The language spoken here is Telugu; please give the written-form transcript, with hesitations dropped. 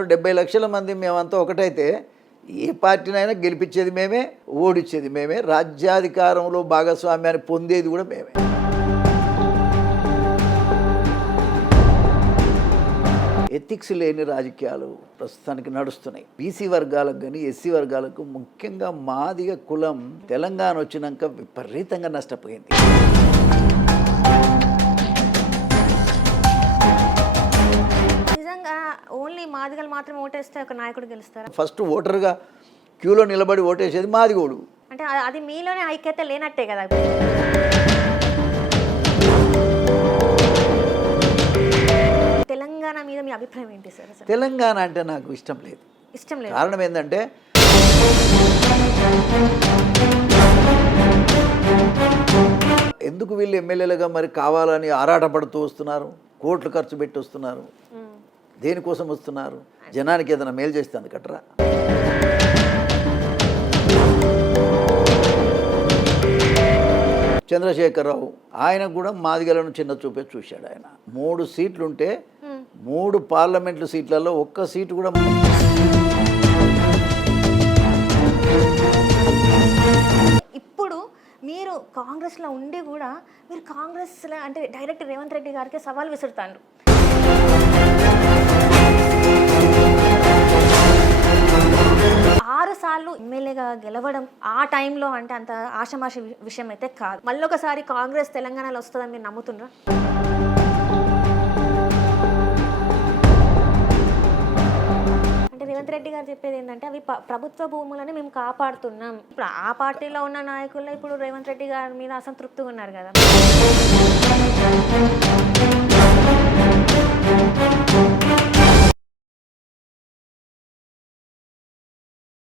70 లక్షల మంది మేమంతా ఒకటైతే ఏ పార్టీనైనా గెలిపించేది మేమే, ఓడించేది మేమే, రాజ్యాధికారంలో భాగస్వామ్యాన్ని పొందేది కూడా మేమే. ఎథిక్స్ లేని రాజకీయాలు ప్రస్తుతానికి నడుస్తున్నాయి. బీసీ వర్గాలకు కానీ ఎస్సీ వర్గాలకు, ముఖ్యంగా మాదిగ కులం తెలంగాణ వచ్చినాక విపరీతంగా నష్టపోయింది. నిజంగా ఓన్లీ మాదిగలు మాత్రమే ఓటేస్తే ఒక నాయకుడు గెలుస్తారా? ఫస్ట్ ఓటర్గా క్యూలో నిలబడి ఓటేసేది మాదిగోడు. అంటే అది మీలోనే ఐక్యత లేనట్టే కదా. తెలంగాణ మీద మీ అభిప్రాయం ఏంటి సార్? తెలంగాణ అంటే నాకు ఇష్టం లేదు. ఇష్టం లేదు. కారణం ఏంటంటే ఎందుకు వీళ్ళు ఎమ్మెల్యేలుగా మరి కావాలని ఆరాటపడుతూ వస్తున్నారు, కోట్లు ఖర్చు పెట్టి వస్తున్నారు, దేనికోసం వస్తున్నారు? జనానికి ఏదైనా మేలు చేస్తుంది కట్టరా? చంద్రశేఖరరావు ఆయన కూడా మాదిగలను చిన్న చూపే చూశాడు. ఆయన 3 సీట్లుంటే 3 పార్లమెంట్లు సీట్లలో ఒక్క సీటు కూడా ఇప్పుడు మీరు కాంగ్రెస్లో ఉండి కూడా మీరు కాంగ్రెస్లో అంటే డైరెక్ట్ రేవంత్ రెడ్డి గారికి సవాల్ విసురుతారు. 6 సార్లు ఎమ్మెల్యేగా గెలవడం ఆ టైంలో అంటే అంత ఆషమాషి విషయం అయితే కాదు. మళ్ళీ ఒకసారి కాంగ్రెస్ తెలంగాణలో వస్తుందని మీరు నమ్ముతున్నారా? అంటే రేవంత్ రెడ్డి గారు చెప్పేది ఏంటంటే అవి ప్రభుత్వ భూములని మేము కాపాడుతున్నాం. ఇప్పుడు ఆ పార్టీలో ఉన్న నాయకుల్లో ఇప్పుడు రేవంత్ రెడ్డి గారి మీద అసంతృప్తిగా ఉన్నారు కదా.